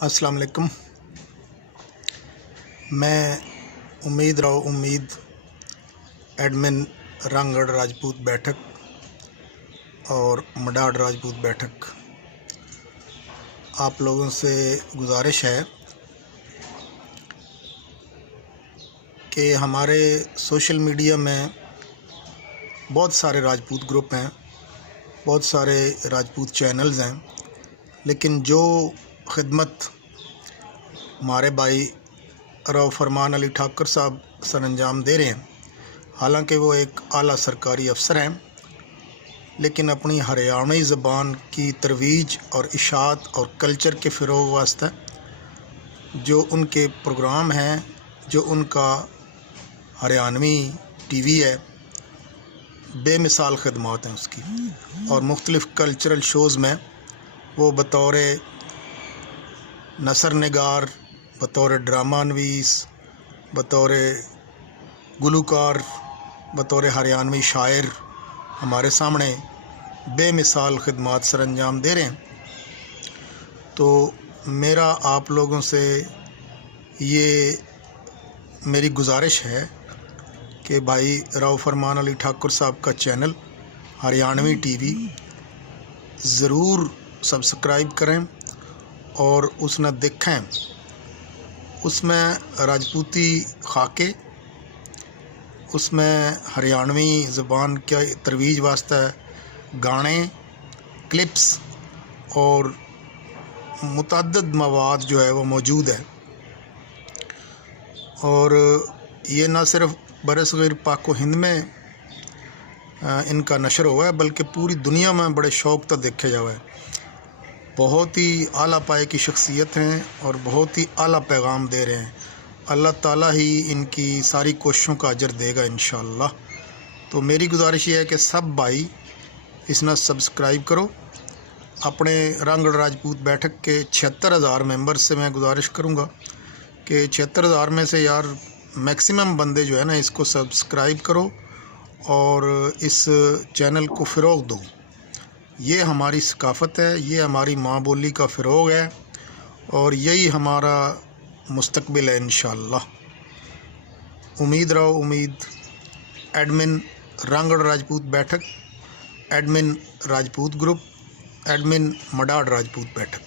अस्सलाम वालेकुम। मैं उम्मीद एडमिन रंगगढ़ राजपूत बैठक और मडाड राजपूत बैठक, आप लोगों से गुजारिश है कि हमारे सोशल मीडिया में बहुत सारे राजपूत ग्रुप हैं, बहुत सारे राजपूत चैनल्स हैं, लेकिन जो खिदमत हमारे भाई राव फरमान अली ठाकर साहब सर अंजाम दे रहे हैं, हालांकि वो एक आला सरकारी अफसर हैं, लेकिन अपनी हरियाणवी ज़बान की तरवीज और इशाअत और कल्चर के फ़रोग़ वास्ते जो उनके प्रोग्राम हैं, जो उनका हरियाणवी टीवी है, बेमिसाल खिदमत हैं उसकी। और मुख्तलिफ़ कल्चरल शोज़ में वो बतौर नसर निगार, बतौर ड्रामा नवीस, बतौर गुलूकार, बतौर हरियाणवी शायर हमारे सामने बेमिसाल खिदमत सर अंजाम दे रहे हैं। तो मेरा आप लोगों से ये मेरी गुजारिश है कि भाई राव फरमान अली ठाकुर साहब का चैनल हरियाणवी टीवी ज़रूर सब्सक्राइब करें और उसने देखें। उसमें राजपूती खाके, उसमें हरियाणवी ज़बान के तरवीज वास्ते गाने, क्लिप्स और मुतअद्दिद मवाद जो है वो मौजूद है। और ये न सिर्फ बरसग़ीर पाक व हिंद में इनका नशर हुआ है, बल्कि पूरी दुनिया में बड़े शौक़ तक देखे जावे। बहुत ही आला पाए की शख्सियत हैं और बहुत ही आला पैगाम दे रहे हैं। अल्लाह ताला ही इनकी सारी कोशिशों का अजर देगा इंशाअल्लाह। तो मेरी गुजारिश ये है कि सब भाई इसना सब्सक्राइब करो। अपने रंगगढ़ राजपूत बैठक के 76,000 मेंबर से मैं गुजारिश करूँगा कि 76,000 में से यार मैक्सिमम बंदे जो है ना, इसको सब्सक्राइब करो और इस चैनल को फ़रोग़ दो। ये हमारी सकाफ़त है, ये हमारी माँ बोली का फ़रोग़ है और यही हमारा मुस्तक़बिल है इंशाअल्लाह। उम्मीद एडमिन रंगगढ़ राजपूत बैठक, एडमिन राजपूत ग्रुप, एडमिन मडाड राजपूत बैठक।